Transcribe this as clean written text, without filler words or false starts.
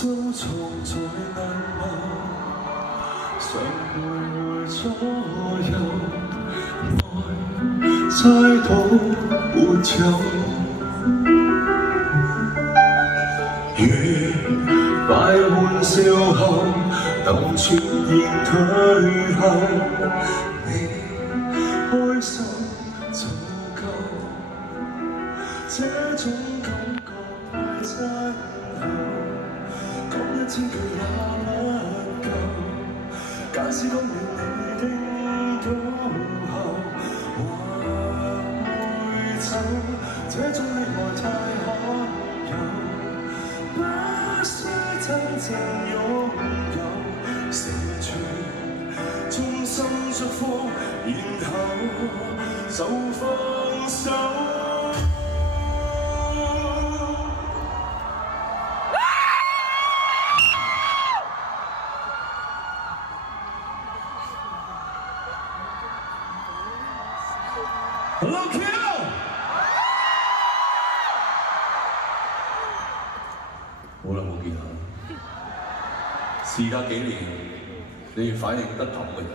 收藏在難忘，常徘徊左右，愛猜到沒有？愉快歡笑後，當全然退後，你開心就夠，這種感覺太真厚。講一千句也不夠，假使講了你聽到後，還會走，這種戀愛太罕有，不需真正擁有，成全衷心祝福，然後就放手。Hello Q， 好耐冇見啦，事隔幾年，你反應得咁嘅咋？